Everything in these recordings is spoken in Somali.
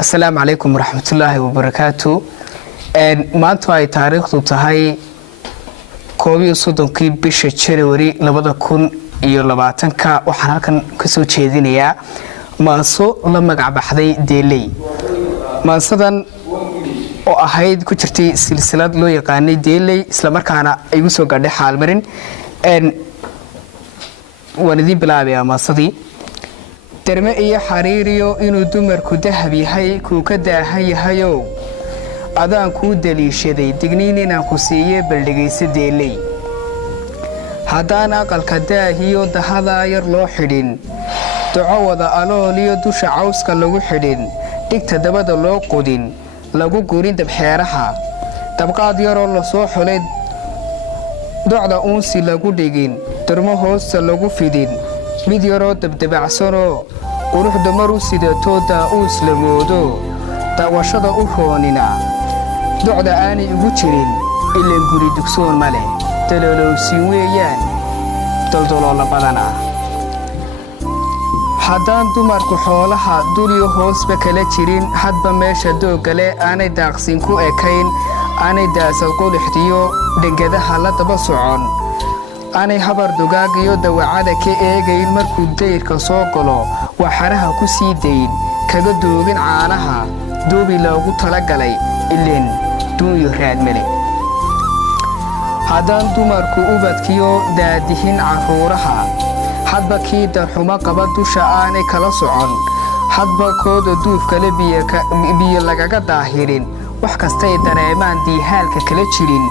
السلام عليكم ورحمة الله وبركاته. maanta ay taariikhdu tahay 11 bisha January 2020 waxaan halkan ka soo jeedinayaa maaso la magac baxday Deeley. maasadan oo ahayd ku jirtay silsilad loo yaqaanay Deeley isla markaana ay u soo gaadhay xaalmarin wanadii bilaabaya maasadii darme iyo xariiriyo inuu dumarku dahab yahay ku ka daahan yahayo adaan ku daliishaday digniin inaan ku siiyay baldhigaysa Deeley hadaan aqalka daahiyo dahada yar loo xidhin duco wada alooliyo dusha cawska lagu xidhin dhigta dabada loo qodin lagu gurin dabxeeraha dabqaad yaroo la soo xulay docda uunsi lagu dhigin darmo hoosta lagu fidin mid yaroo dabdabacsanoo quruxda maru sidato daa'uus la moodo daawashada u roonina docda aanay ugu jirin ilaan guri dugsoon ma leh dalolowsiin weeyaan daldaloola badana haddaan dumarku xoolaha dulyo hoosba kala jirin hadba meesha doogale aanay daaqsin ku ekayn aanay daasad qulixdiyo dhengadaha la daba socon aanay habar dugaag iyo dawacada ka eegayn markuu dayrka soo galo waxaraha ku sii dayn kaga doogin caanaha duubi loogu talagalay ileen duuyo raadmale haddaan dumarku ubadkiyo daadihin caruuraha hadba kii darxumo qaba dusha aanay kala socon hadba kooda duufkale biyo lagaga daahirin wax kastay dareemaan diihaalka kala jirin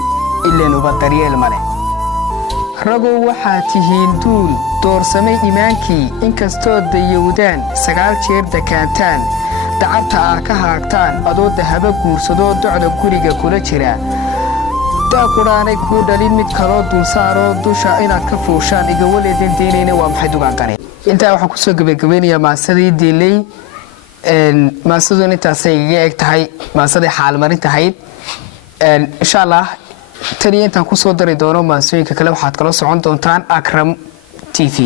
ileen uba daryeel male ragow waxaa tihiin duul doorsamay imaankii inkastoo dayowdaan 9 jeer dakaantaan dacabta aa ka haagtaan adoo dahaba guursadoo docda guriga kula jira daa quraanay kuu dhalin mid kaloo dulsaaroo dusha inaad ka fuushaan iga waleedin deynayna waa maxay dugaanqane intaa waxaan kusoo gabagabeynayaa maasadii Deeley maasadun intaasay iga eg tahay maasadii xaalmarin tahayd insha allah tani intaan kusoo dari doono maasooyinka kale waxaad kala socon doontaan Akram TV.